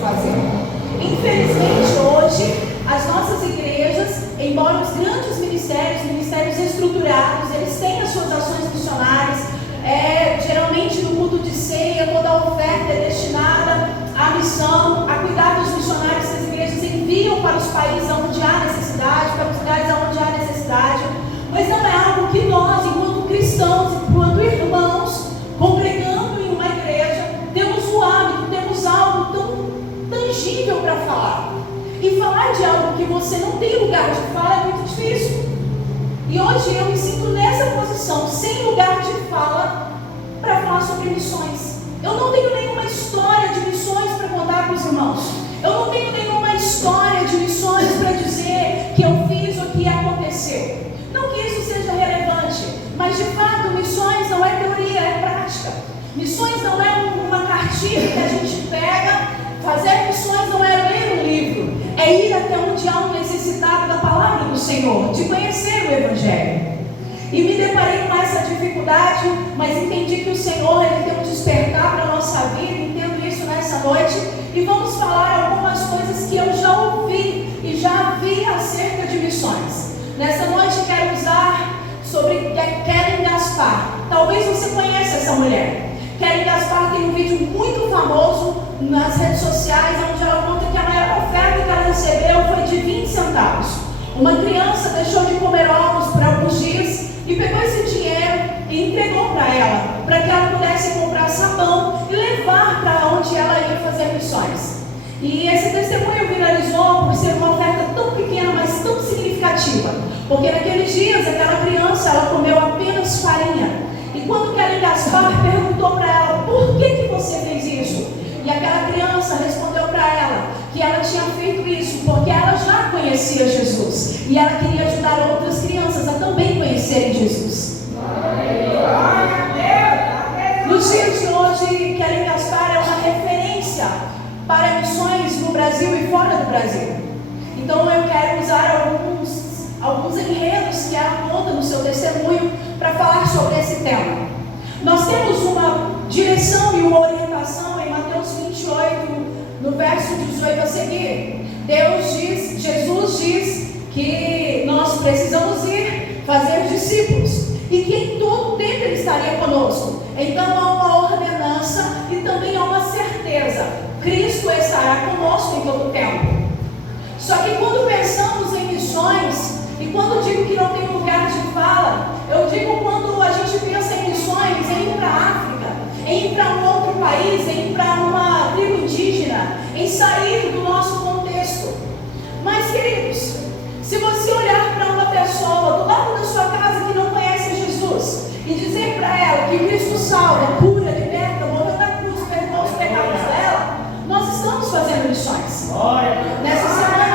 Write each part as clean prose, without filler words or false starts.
fazer. Infelizmente, hoje, as nossas igrejas, embora os grandes ministérios estruturados, eles têm as suas ações missionárias, geralmente no culto de ceia, toda a oferta é destinada à missão, a cuidar dos missionários que as igrejas enviam para os países onde há necessidade, para as cidades onde há necessidade, mas não é algo que nós, enquanto cristãos, enquanto irmãos, congregando em uma igreja, temos o hábito, temos algo tão tangível para falar. E falar de algo que você não tem lugar de fala é muito difícil. E hoje eu me sinto nessa posição, sem lugar de fala, para falar sobre missões. Eu não tenho nenhuma história de missões para contar para os irmãos. Eu não tenho nenhuma história de missões para dizer que eu fiz ou que aconteceu. Não que isso seja relevante, mas de fato missões não é teoria, é prática. Missões não é uma cartilha que a gente pega. Fazer missões não é ler um livro, é ir até onde há um necessitado da palavra do Senhor, de conhecer o Evangelho. E me deparei com essa dificuldade, mas entendi que o Senhor ele tem um despertar para a nossa vida, entendo isso nessa noite, e vamos falar algumas coisas que eu já ouvi e já vi acerca de missões. Nessa noite quero usar sobre Kellen Gaspar. Talvez você conheça essa mulher. Kellen Gaspar tem um vídeo muito famoso nas redes sociais, onde ela conta que a maior oferta que ela recebeu foi de 20 centavos. Uma criança deixou de comer ovos por alguns dias e pegou esse dinheiro e entregou para ela, para que ela pudesse comprar sabão e levar para onde ela ia fazer missões. E esse testemunho viralizou por ser uma oferta tão pequena, mas tão significativa, porque naqueles dias aquela criança ela comeu apenas farinha. E quando Kellen Gaspar perguntou para ela, por que você fez isso? E aquela criança respondeu para ela que ela tinha feito isso porque ela já conhecia Jesus. E ela queria ajudar outras crianças a também conhecerem Jesus. Nos dias de hoje, Kellen Gaspar é uma referência para missões no Brasil e fora do Brasil. Então eu quero usar alguns enredos que ela conta no seu testemunho para falar sobre esse tema. Nós temos uma direção e uma orientação em Mateus 28, no verso 18 a seguir. Jesus diz que nós precisamos ir fazer discípulos e que em todo tempo Ele estaria conosco. Então há uma ordenança e também há uma certeza: Cristo estará conosco em todo tempo. Só que quando pensamos em missões, e quando digo que não tem lugar de fala, eu digo quando a gente pensa em missões, em ir para a África, em ir para um outro país, em ir para uma tribo indígena, em sair do nosso contexto. Mas, queridos, se você olhar para uma pessoa do lado da sua casa que não conhece Jesus e dizer para ela que Cristo salva, cura, liberta, morreu na cruz, perdoa os pecados dela, nós estamos fazendo missões. Nessa semana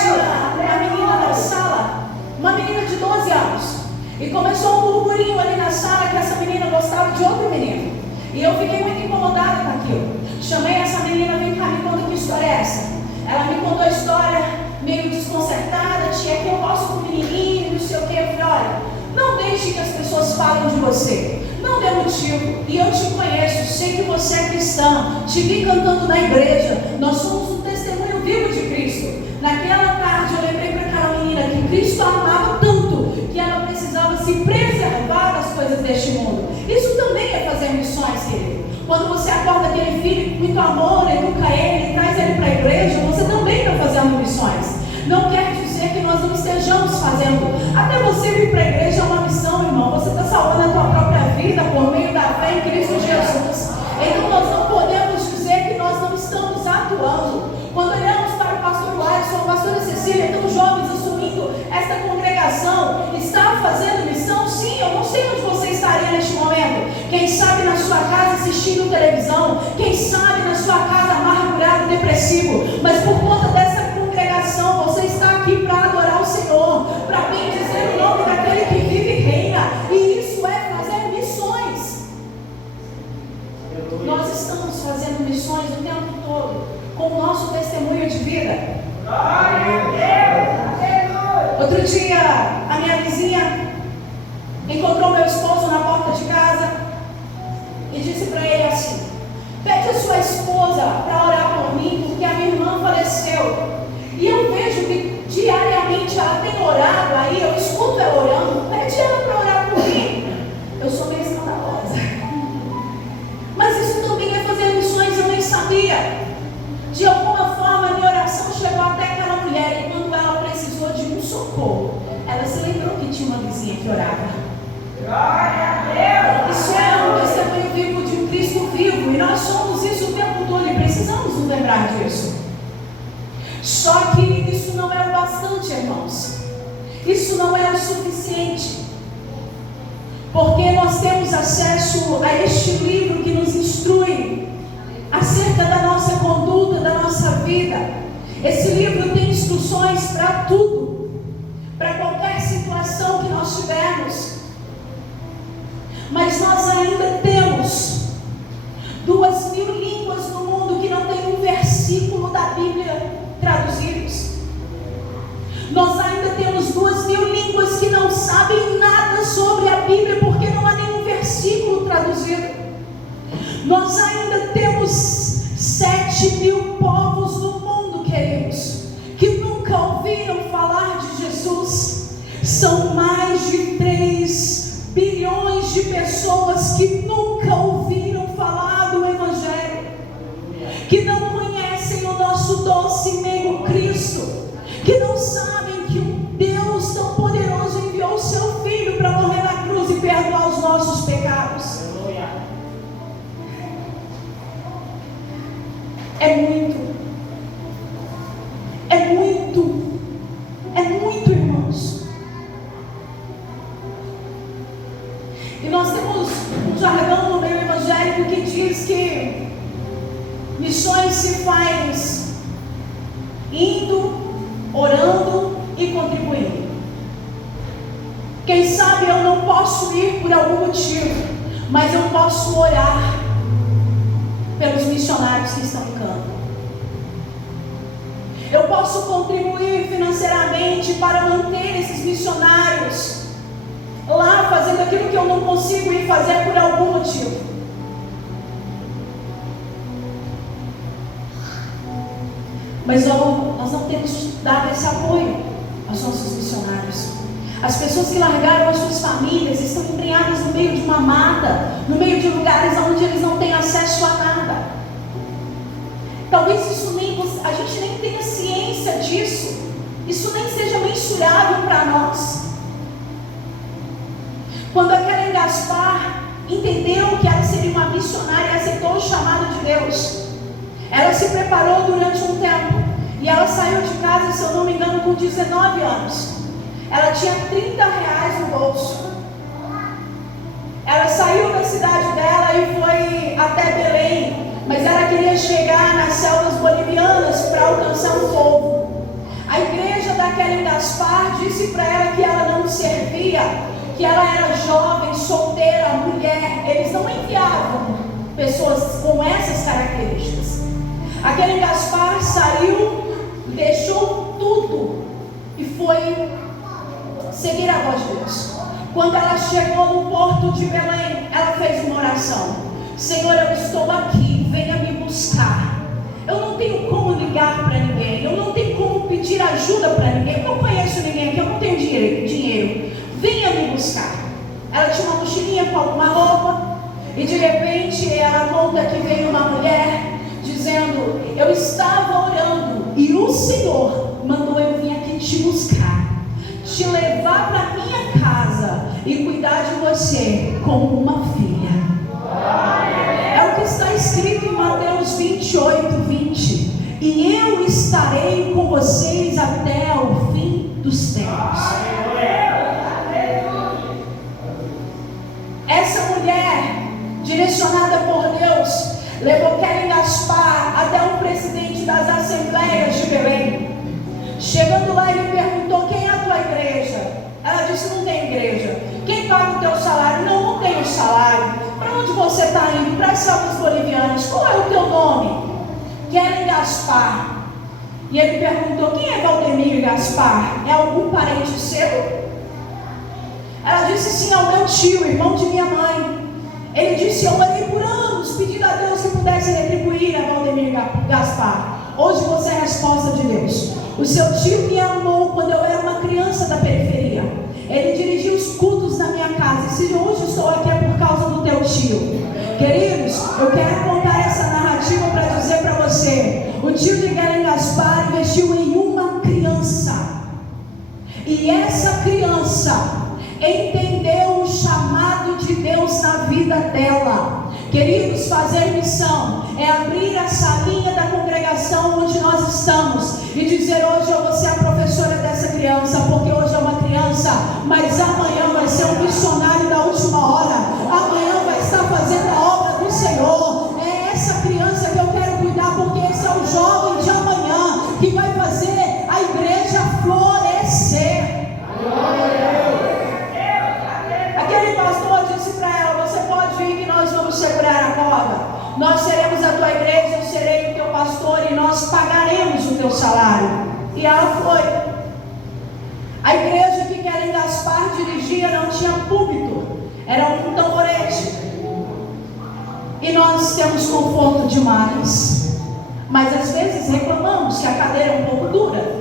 tinha uma menina na sala, uma menina de 12 anos, e começou um burburinho ali na sala que essa menina gostava de outro menino. E eu fiquei muito incomodada com aquilo. Chamei essa menina, vem cá, me conta que história é essa. Ela me contou a história meio desconcertada, tia, que eu gosto com o menininho, não sei o que. Eu falei, olha, não deixe que as pessoas falem de você, não dê motivo. E eu te conheço, sei que você é cristã, te vi cantando na igreja, nós somos um testemunho vivo de Cristo. Naquela tarde eu lembrei para aquela menina que Cristo a amava tanto que ela precisava se preservar das coisas deste mundo. Isso também é fazer missões, querido. Quando você acorda aquele filho com muito amor, educa ele, traz ele para a igreja, você também está fazendo missões. Não quer dizer que nós não estejamos fazendo. Até você vir para a igreja é uma missão, irmão. Você está salvando a tua própria vida por meio da fé em Cristo Jesus. Então nós não podemos dizer que nós não estamos atuando. Quando olhamos para o pastor Alisson, a pastora Cecília, tão jovens assumindo esta congregação, está fazendo missão? Sim, eu não sei onde você estaria neste momento. Quem sabe na sua casa assistindo televisão, quem sabe na sua casa amargurado, depressivo, mas por conta dessa congregação, você está aqui para adorar o Senhor, para bem dizer o nome daquele que vive e reina, e isso é fazer missões. Nós estamos fazendo missões o tempo todo, com o nosso testemunho de vida. Outro dia, a minha vizinha encontrou meu esposo na porta de casa e disse para ele assim: pede a sua esposa para orar por mim, porque a De alguma forma, a minha oração chegou até aquela mulher, e quando ela precisou de um socorro, ela se lembrou que tinha uma vizinha que orava. Isso é um testemunho vivo de um Cristo vivo, e nós somos isso o tempo todo, e precisamos nos lembrar disso. Só que isso não é o bastante, irmãos. Isso não é o suficiente, porque nós temos acesso a este livro que nos instrui acerca da nossa conduta, da nossa vida. Esse livro tem instruções para tudo, para qualquer situação que nós tivermos. Mas nós ainda temos 2.000 línguas no mundo que não tem um versículo da Bíblia traduzidos. Nós ainda temos 2.000 línguas que não sabem nada sobre a Bíblia, porque não há nenhum versículo traduzido. Nós ainda temos 7.000 povos no mundo, queridos, que nunca ouviram falar de Jesus. São mais de 3 bilhões de pessoas que nunca ouviram falar do Evangelho, que não conhecem o nosso doce e meio Cristo, que não sabem que um Deus tão poderoso enviou o seu Filho para morrer na cruz e perdoar os nossos pecados. É muito, irmãos. E nós temos um jargão no meio evangélico que diz que missões se faz indo, orando e contribuindo. Quem sabe eu não posso ir por algum motivo, mas eu posso orar pelos missionários que estão em campo. Eu posso contribuir financeiramente para manter esses missionários lá, fazendo aquilo que eu não consigo ir fazer por algum motivo. Mas nós não temos dado esse apoio aos nossos missionários. As pessoas que largaram as suas famílias estão empenhadas no meio de uma mata, no meio de lugares onde eles não têm acesso a nada. Talvez isso a gente nem tenha ciência disso. Isso nem seja mensurável para nós. Quando a Karen Gaspar entendeu que ela seria uma missionária e aceitou o chamado de Deus, ela se preparou durante um tempo e ela saiu de casa, se eu não me engano, com 19 anos. Ela tinha R$30 no bolso. Ela saiu da cidade dela e foi até Belém, mas ela queria chegar nas selvas bolivianas para alcançar um povo. A igreja da Karen Gaspar disse para ela que ela não servia, que ela era jovem, solteira, mulher. Eles não enviavam pessoas com essas características. A Karen Gaspar saiu, deixou tudo e foi seguir a voz de Deus. Quando ela chegou no porto de Belém, ela fez uma oração: Senhor, eu estou aqui, venha me buscar. Eu não tenho como ligar para ninguém, eu não tenho como pedir ajuda para ninguém, eu não conheço ninguém aqui, eu não tenho dinheiro. Venha me buscar. Ela tinha uma mochilinha com alguma roupa, e de repente ela conta que veio uma mulher dizendo: eu estava orando e o Senhor mandou eu vir aqui te buscar, te levar para minha casa e cuidar de você como uma filha. É o que está escrito em Mateus 28:20. E eu estarei com vocês até o fim dos tempos. Essa mulher, direcionada por Deus, levou Karen Gaspar até o presidente das Assembleias de Belém. Chegando lá, ele perguntou: quem é a tua igreja? Ela disse: não tem igreja. Quem paga o teu salário? Não tenho salário. Para onde você está indo? Para as selvas bolivianas. Qual é o teu nome? Karen Gaspar. E ele perguntou: quem é Valdemir Gaspar? É algum parente seu? Ela disse: sim, é o meu tio, irmão de minha mãe. Ele disse: eu orei por anos pedindo a Deus que pudesse retribuir a Valdemir Gaspar. Hoje você é a resposta de Deus. O seu tio me amou quando eu era uma criança da periferia. Ele dirigiu os cultos na minha casa. E se hoje estou aqui é por causa do teu tio. Queridos, eu quero contar essa narrativa para dizer para você: o tio de Kellen Gaspar investiu em uma criança. E essa criança entendeu o chamado de Deus na vida dela. Queridos, fazer missão é abrir a salinha da congregação onde nós estamos e dizer: hoje eu vou ser a professora dessa criança, porque hoje é uma criança, mas amanhã vai ser um missionário da última hora, amanhã vai estar fazendo a obra do Senhor. É essa criança que eu quero cuidar, porque esse é o jovem de amanhã que vai fazer a igreja florescer. Aquele pastor disse para ela: você pode ir que nós vamos segurar a corda. Nós seremos a tua igreja, eu serei o teu pastor e nós pagaremos o teu salário. E ela foi. A igreja que Kellen Gaspar dirigia não tinha púlpito, era um tamborete. E nós temos conforto demais, mas às vezes reclamamos que a cadeira é um pouco dura,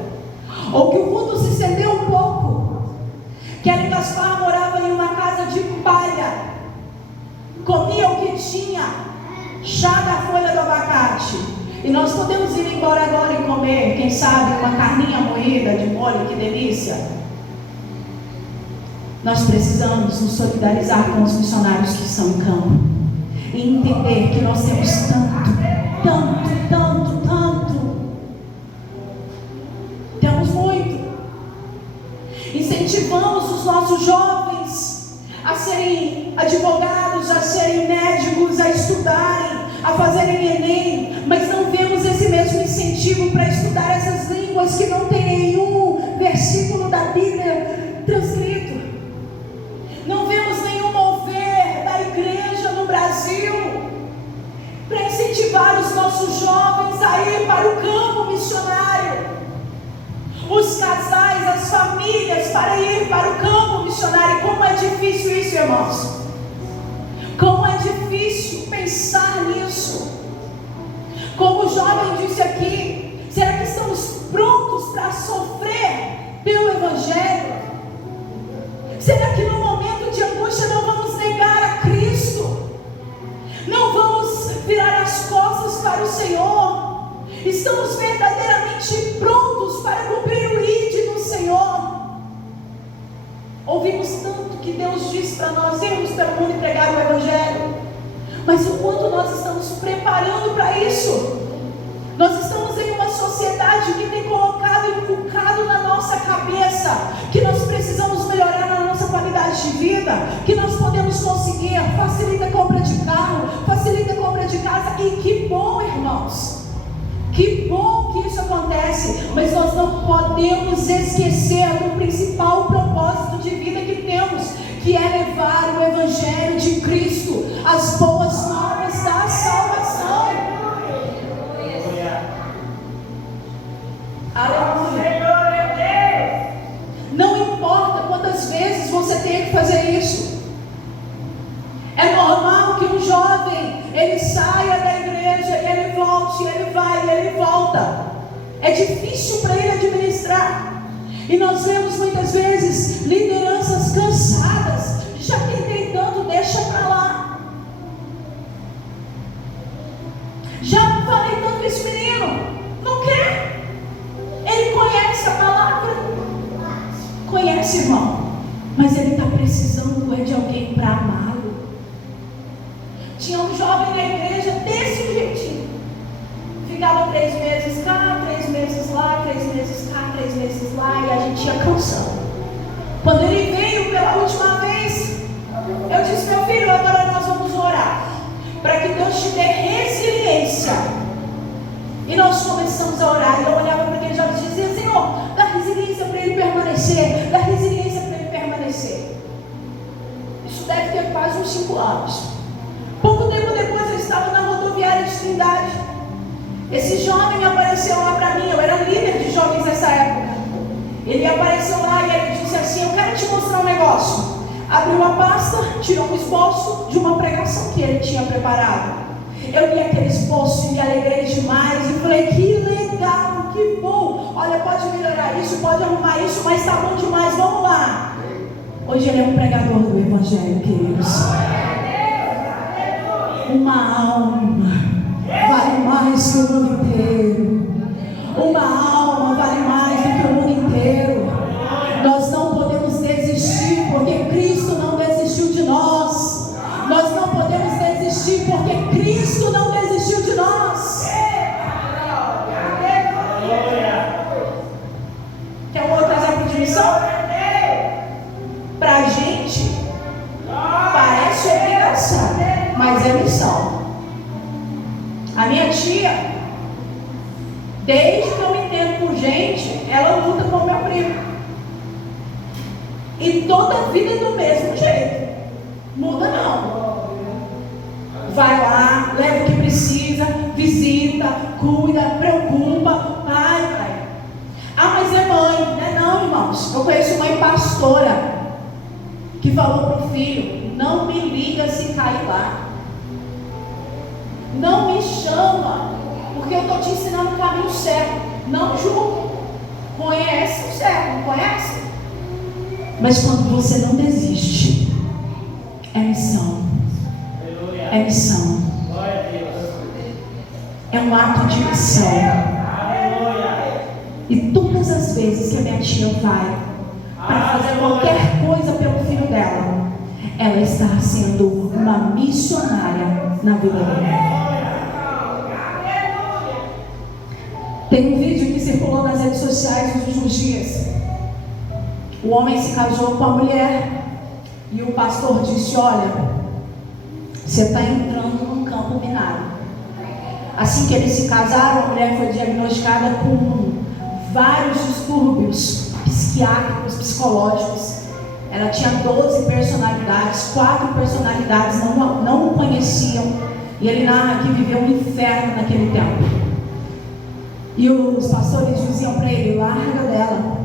ou que o culto se estendeu um pouco. Kellen Gaspar morava em uma casa de palha, comia o que tinha, chá da folha do abacate. E nós podemos ir embora agora e comer, quem sabe, uma carninha moída de molho, que delícia. Nós precisamos nos solidarizar com os missionários que estão em campo e entender que nós temos tanto. Temos muito. Incentivamos os nossos jovens a serem advogados, a serem médicos, a estudarem, a fazerem Enem, mas não vemos esse mesmo incentivo para estudar essas línguas que não tem nenhum versículo da Bíblia transcrito. Não vemos nenhum mover da igreja no Brasil para incentivar os nossos jovens a ir para o campo missionário, os casais, as famílias para ir para o campo missionário. Como é difícil isso, irmãos. Como é difícil pensar nisso. Como o jovem disse aqui, será que estamos prontos para sofrer pelo Evangelho? Será que no momento de angústia não vamos negar a Cristo? Não vamos virar as costas para o Senhor? Estamos verdadeiramente prontos para cumprir o ID do Senhor? Ouvimos tanto que Deus diz para nós irmos pelo mundo e pregar o Evangelho, mas o quanto nós estamos preparando para isso? Nós estamos em uma sociedade que tem colocado e inculcado na nossa cabeça que nós precisamos melhorar na nossa qualidade de vida, que nós podemos conseguir, facilita a compra de carro, facilita a compra de casa, e que bom, irmãos, que bom que isso acontece, mas nós não podemos esquecer do principal propósito de vida que temos, que é levar o Evangelho de Cristo, as boas novas da salvação. Aleluia. Não importa quantas vezes você tenha que fazer isso. É normal que um jovem, ele saia da igreja, e ele volte, ele vai, e ele volta. É difícil para ele administrar. E nós vemos muitas vezes lideranças cansadas. Já tentei tanto, deixa para lá. Já falei tanto esse menino, não quer. Ele conhece a palavra, conhece, irmão, mas ele está precisando de alguém para amá-lo. Tinha um jovem na igreja desse jeitinho, ficava 3 meses cá, 3 meses lá, 3 meses cá, 3 meses lá, e a gente ia cansando. Quando ele veio pela última vez, eu disse: meu filho, agora nós vamos orar para que Deus te dê resiliência. E nós começamos a orar, e eu olhava para aquele jovem e dizia: Senhor, dá resiliência para ele permanecer, dá resiliência para ele permanecer. Isso deve ter quase uns 5 anos. Pouco tempo depois eu estava na rodoviária de Trindade. Esse jovem apareceu lá para mim, eu era líder de jovens nessa época. Ele apareceu lá e ele disse assim: eu quero te mostrar um negócio. Abriu a pasta, tirou um esboço de uma pregação que ele tinha preparado. Eu li aquele esboço e me alegrei demais e falei: que legal, que bom. Olha, pode melhorar isso, pode arrumar isso, mas está bom demais, vamos lá. Hoje ele é um pregador do Evangelho, queridos. Uma alma vale mais que o mundo inteiro. Desde que eu me entendo por gente, ela luta com o meu primo. E toda a vida é do mesmo jeito. Muda não. Vai lá, leva o que precisa, visita, cuida, preocupa. Vai. Ah, mas é mãe. Não, irmãos. Eu conheço mãe pastora que falou para o filho: não me liga se cair lá. Não me chama, porque eu estou te ensinando o caminho certo. Não julgo. Conhece o certo, não conhece? Mas quando você não desiste, é missão. É missão. É um ato de missão. E todas as vezes que a minha tia vai para fazer qualquer coisa pelo filho dela, ela está sendo uma missionária na vida dela. Tem um vídeo que circulou nas redes sociais nos últimos dias. O homem se casou com a mulher e o pastor disse: olha, você está entrando num campo minado. Assim que eles se casaram, a mulher foi diagnosticada com vários distúrbios psiquiátricos, psicológicos. Ela tinha 12 personalidades, 4 personalidades não o conheciam. E ele narra que viveu um inferno naquele tempo. E os pastores diziam para ele: larga dela,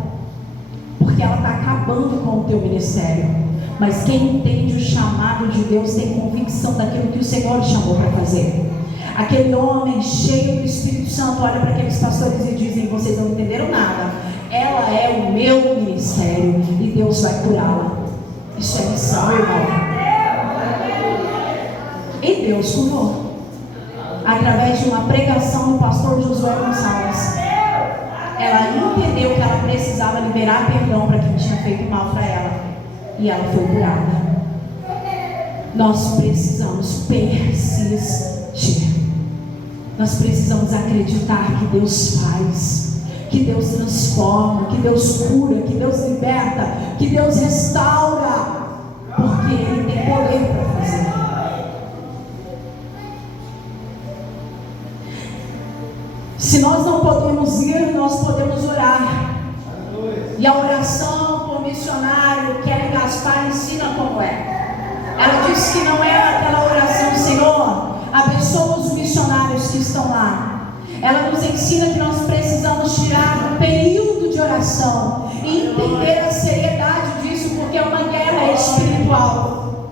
porque ela está acabando com o teu ministério. Mas quem entende o chamado de Deus tem convicção daquilo que o Senhor chamou para fazer. Aquele homem cheio do Espírito Santo olha para aqueles pastores e dizem: vocês não entenderam nada, ela é o meu ministério e Deus vai curá-la. Isso é missão, irmão. E Deus curou através de uma pregação do pastor Josué Gonçalves. Ela entendeu que ela precisava liberar perdão para quem tinha feito mal para ela, e ela foi curada. Nós precisamos persistir. Nós precisamos acreditar que Deus faz, que Deus transforma, que Deus cura, que Deus liberta, que Deus restaura, porque Ele tem poder para fazer. Se nós não podemos ir, nós podemos orar. E a oração por missionário, Kelly Gaspar ensina como é. Ela diz que não é aquela oração: Senhor, abençoa os missionários que estão lá. Ela nos ensina que nós precisamos tirar um período de oração e entender a seriedade disso, porque é uma guerra espiritual.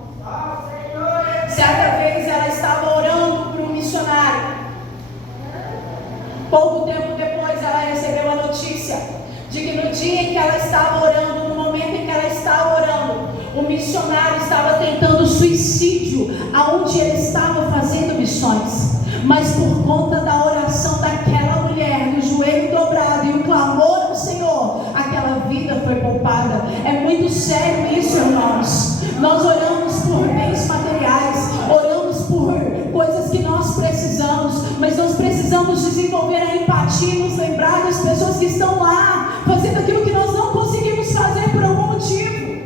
Certa vez ela estava orando por um missionário. Pouco tempo depois ela recebeu a notícia de que no dia em que ela estava orando, no momento em que ela estava orando, o missionário estava tentando suicídio aonde ele estava fazendo missões. Mas por conta da oração daquela mulher, do joelho dobrado e o clamor ao Senhor, aquela vida foi poupada. É muito sério isso, irmãos. Nós oramos por bens materiais, oramos por coisas que nós precisamos, mas nós precisamos desenvolver a empatia e nos lembrar das pessoas que estão lá, fazendo aquilo que nós não conseguimos fazer por algum motivo.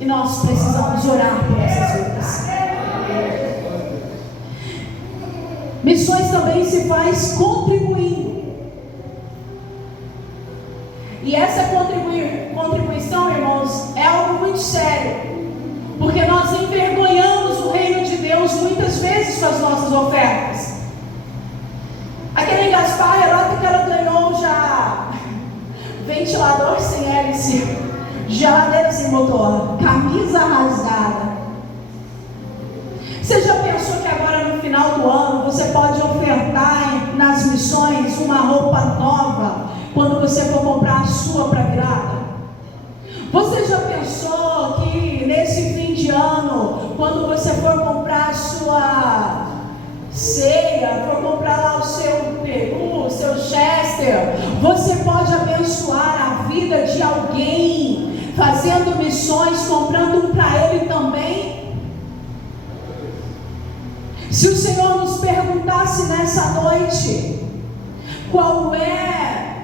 E nós precisamos orar por essas vidas. Missões também se faz contribuindo. E essa contribuição, irmãos, é algo muito sério. Porque nós envergonhamos o reino de Deus muitas vezes com as nossas ofertas. Aquele Gaspar relata que ela ganhou já ventilador sem hélice, geladeira sem motor, camisa rasgada. Você já pensou que agora no final do ano você pode ofertar nas missões uma roupa nova quando você for comprar a sua para virada? Você já pensou que nesse fim de ano, quando você for comprar a sua ceia, for comprar lá o seu peru, o seu chester, você pode abençoar a vida de alguém fazendo missões, comprando um para ele também? Se o Senhor nos perguntasse nessa noite qual é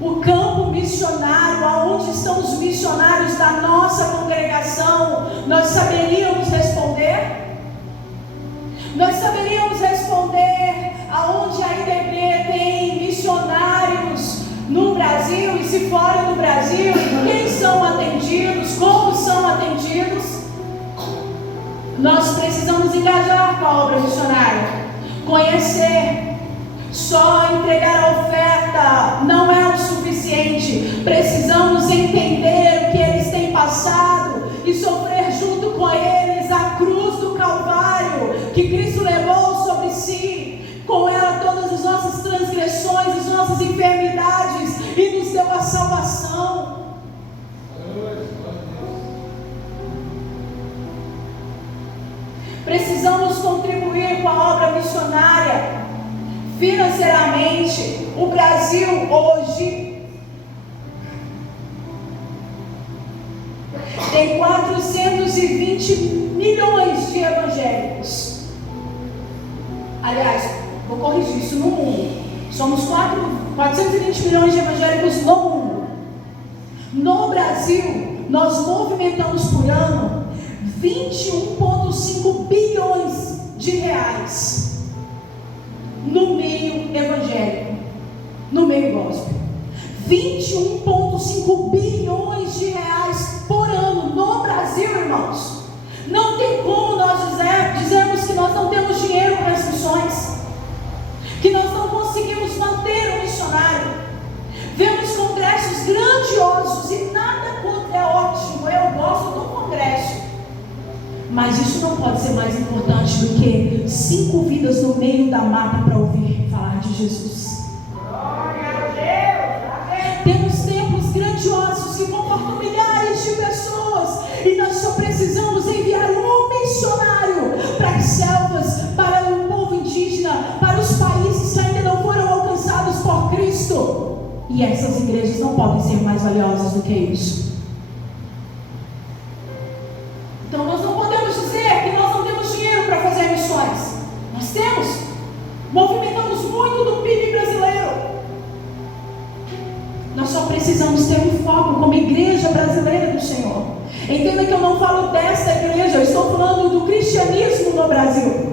o campo missionário, aonde estão os missionários da nossa congregação, nós saberíamos responder? Nós saberíamos responder aonde a IDB tem Brasil, e se fora do Brasil, quem são atendidos, como são atendidos. Nós precisamos engajar com a obra missionária, conhecer. Só entregar a oferta não é o suficiente. Precisamos entender o que eles têm passado e sofrer junto com eles a cruz do Calvário que Cristo levou sobre si, com ela todas as nossas transgressões, as nossas enfermidades, e nos deu a salvação. Precisamos contribuir com a obra missionária financeiramente. O Brasil hoje tem 420 milhões de evangélicos. Aliás, vou corrigir isso, no mundo. Somos 420 milhões de evangélicos no mundo. No Brasil, nós movimentamos por ano 21,5 bilhões de reais no meio evangélico, no meio gospel. 21,5 bilhões de reais por ano no Brasil, irmãos. Não tem como nós dizermos que nós não temos dinheiro para as missões, que nós não conseguimos manter o missionário. Vemos congressos grandiosos, e nada contra, é ótimo, eu gosto do congresso, mas isso não pode ser mais importante do que 5 vidas no meio da mata para ouvir falar de Jesus. Glória a Deus. Temos templos grandiosos que comportam milhares de pessoas, e nós só precisamos enviar um missionário para as selvas, para o povo indígena, para os países que ainda não foram alcançados por Cristo. E essas igrejas não podem ser mais valiosas do que isso. Então nós não podemos dizer que nós não temos dinheiro para fazer missões. Nós temos. Movimentamos muito do PIB brasileiro. Nós só precisamos ter um foco como igreja brasileira do Senhor. Entenda que eu não falo dessa igreja, eu estou falando do cristianismo no Brasil.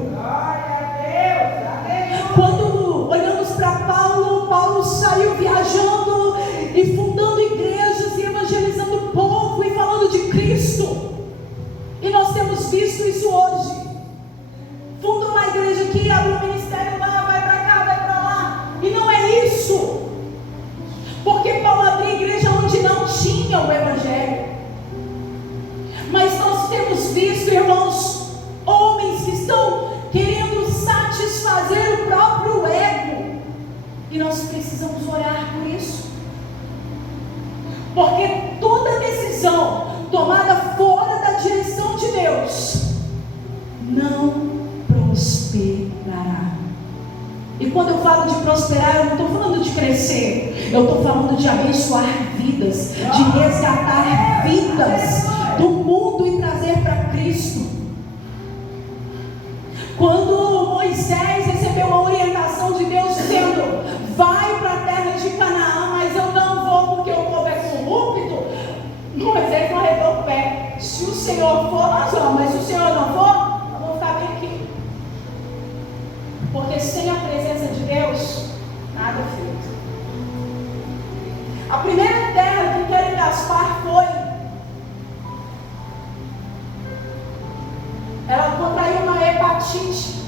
Quando olhamos para Paulo saiu viajando e fundando igrejas e evangelizando o povo e falando de Cristo. E nós temos visto isso hoje. Funda uma igreja aqui, abre um ministério lá, vai para cá, vai para lá. E não é isso. Porque Paulo abriu igreja onde não tinha o evangelho. Mas nós temos visto, irmãos, homens que estão querendo satisfazer o próprio ego. E nós precisamos orar por isso. Porque toda decisão tomada fora da direção de Deus não prosperará. E quando eu falo de prosperar, eu não estou falando de crescer, eu estou falando de abençoar vidas, de resgatar vidas do mundo e trazer para Cristo. Quando Moisés recebeu a orientação de Deus dizendo: vai para a terra de Canaã, mas eu não vou porque o povo é corrupto, Moisés não arredou o pé. Se o Senhor for, nós vamos, mas se o Senhor não for, eu vou ficar bem aqui. Porque sem a presença de Deus, nada é feito. A primeira terra que Kelly Gaspar foi, ela contraiu uma hepatite,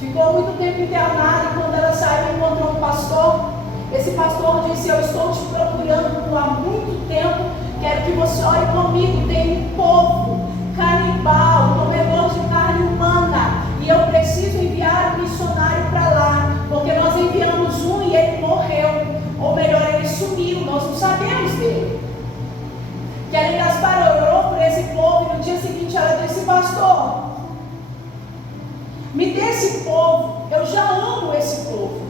ficou muito tempo internada, e quando ela saiu encontrou um pastor. Esse pastor disse: eu estou te procurando há muito tempo, quero que você ore comigo. Tem um povo canibal, comedor de carne humana, e eu preciso enviar um missionário para lá, porque nós enviamos um e ele morreu, ou melhor, ele sumiu, nós não sabemos dele. Kelly Gaspar orou por esse povo, e no dia seguinte ela disse: pastor, me dê esse povo, eu já amo esse povo.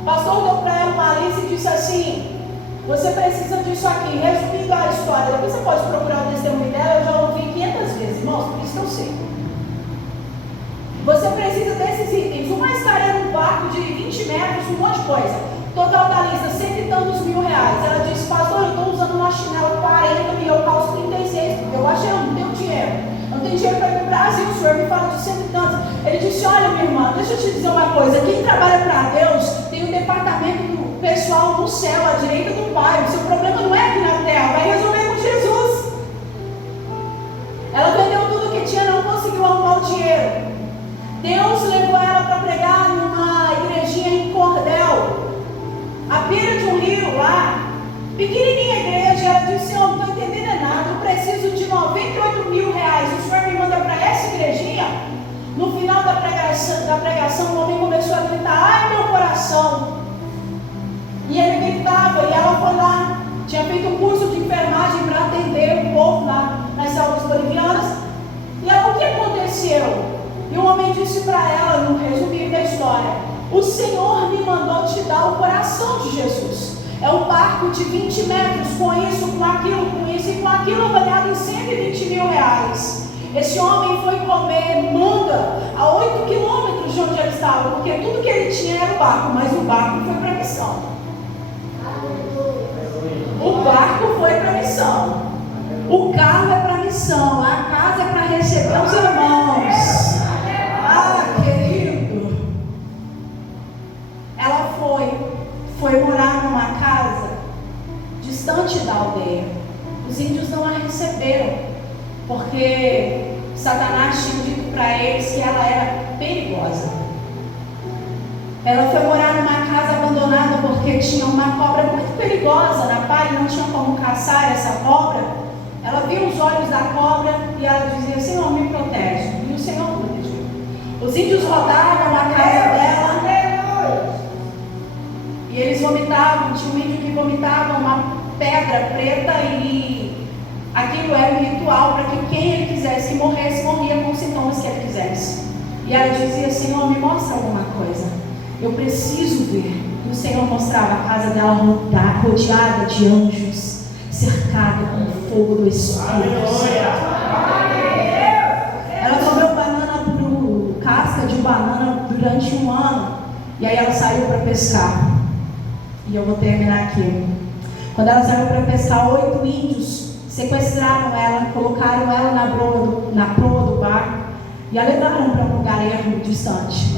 O pastor deu para ela uma lista e disse assim: você precisa disso aqui. Resumindo a história, depois você pode procurar o testemunho dela, eu já ouvi 500 vezes, irmãos, por isso que eu sei. Você precisa desses itens: uma escada num barco de 20 metros, um monte de coisa. Total da lista, 100 e tantos mil reais. Ela disse: pastor, eu estou usando uma chinela 40 mil, eu calço 36, porque eu achei, eu não tenho dinheiro. Não tem dinheiro para ir para o Brasil, o senhor me fala de 100 e tantos. Ele disse: olha, minha irmã, deixa eu te dizer uma coisa. Quem trabalha para Deus tem um departamento do pessoal no no céu, à direita do Pai. O seu problema não é aqui na terra, vai resolver com Jesus. Ela vendeu tudo que tinha, não conseguiu arrumar o dinheiro. Deus levou ela para pregar numa igrejinha em Cordel, à beira de um rio lá, pequenininha a igreja. Ela disse: Senhor, não estou entendendo nada, eu preciso de 98 mil reais, o Senhor me manda para essa igrejinha? No final da pregação, o homem começou a gritar: ai, meu coração! E ele gritava, e ela foi lá, tinha feito um curso de enfermagem para atender o povo lá nas selvas bolivianas. E ela: o que aconteceu? E o homem disse para ela, no resumir da história: o Senhor me mandou te dar o coração de Jesus. É um barco de 20 metros, com isso, com aquilo, com isso e com aquilo, avaliado em 120 mil reais. Esse homem foi comer manga a 8 quilômetros de onde ele estava, porque tudo que ele tinha era o barco, mas o barco foi para a missão. O barco foi para a missão. O carro é para a missão. A casa é para receber os irmãos. Ah, querido. Ela foi morar numa casa distante da aldeia. Os índios não a receberam, porque Satanás tinha dito para eles que ela era perigosa. Ela foi morar numa casa abandonada porque tinha uma cobra muito perigosa na pá e não tinha como caçar essa cobra. Ela viu os olhos da cobra e ela dizia: Senhor, me protege. E o Senhor protegeu. Os índios rodavam na casa dela e eles vomitavam. Tinha um índio que vomitava uma pedra preta e aquilo era um ritual para que quem ele quisesse que morresse, morria com os sintomas que ele quisesse. E ela dizia: Senhor, me mostra alguma coisa, eu preciso ver. E o Senhor mostrava a casa dela rodeada de anjos, cercada com fogo do Espírito. Ela comeu casca de banana durante um ano. E aí ela saiu para pescar. E eu vou terminar aqui. Quando ela saiu para pescar, 8 índios sequestraram ela, colocaram ela na proa do barco e a levaram para um lugar ermo, distante.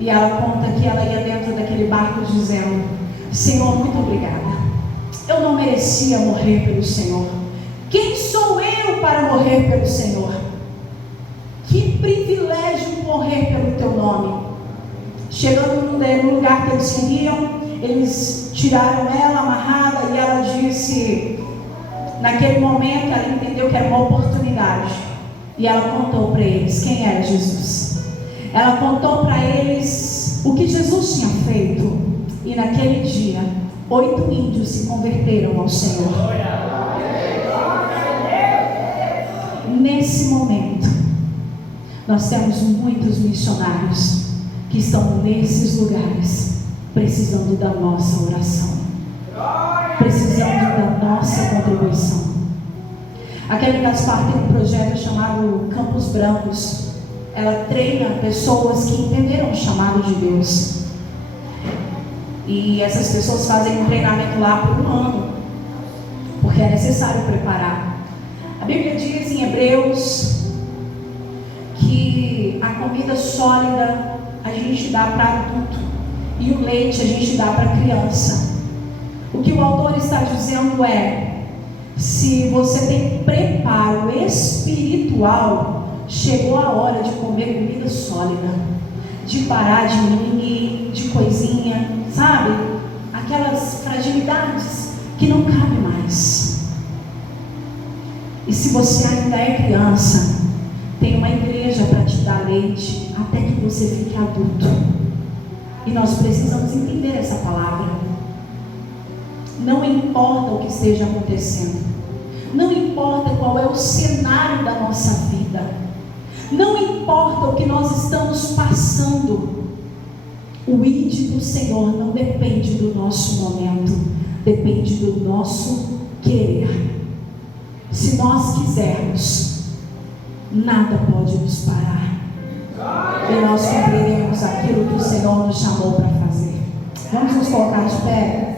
E ela conta que ela ia dentro daquele barco dizendo: Senhor, muito obrigada. Eu não merecia morrer pelo Senhor. Quem sou eu para morrer pelo Senhor? Que privilégio morrer pelo teu nome. Chegando no lugar que eles queriam, eles tiraram ela amarrada e ela disse, naquele momento ela entendeu que era uma oportunidade. E ela contou para eles quem era Jesus. Ela contou para eles o que Jesus tinha feito. E naquele dia, 8 índios se converteram ao Senhor. Nesse momento, nós temos muitos missionários que estão nesses lugares, precisando da nossa oração, precisando da nossa contribuição. A Kelly Gaspar tem um projeto chamado Campos Brancos. Ela treina pessoas que entenderam o chamado de Deus. E essas pessoas fazem um treinamento lá por um ano, porque é necessário preparar. A Bíblia diz em Hebreus que a comida sólida a gente dá para adulto e o leite a gente dá para criança. O que o autor está dizendo é: se você tem preparo espiritual, chegou a hora de comer comida sólida, de parar de mimimi, de coisinha, sabe? Aquelas fragilidades que não cabem mais. E se você ainda é criança, tem uma igreja para te dar leite até que você fique adulto. E nós precisamos entender essa palavra. Não importa o que esteja acontecendo, não importa qual é o cenário da nossa vida, não importa o que nós estamos passando, o id do Senhor não depende do nosso momento, depende do nosso querer. Se nós quisermos, nada pode nos parar, e nós cumpriremos aquilo que o Senhor nos chamou para fazer. Vamos nos colocar de pé.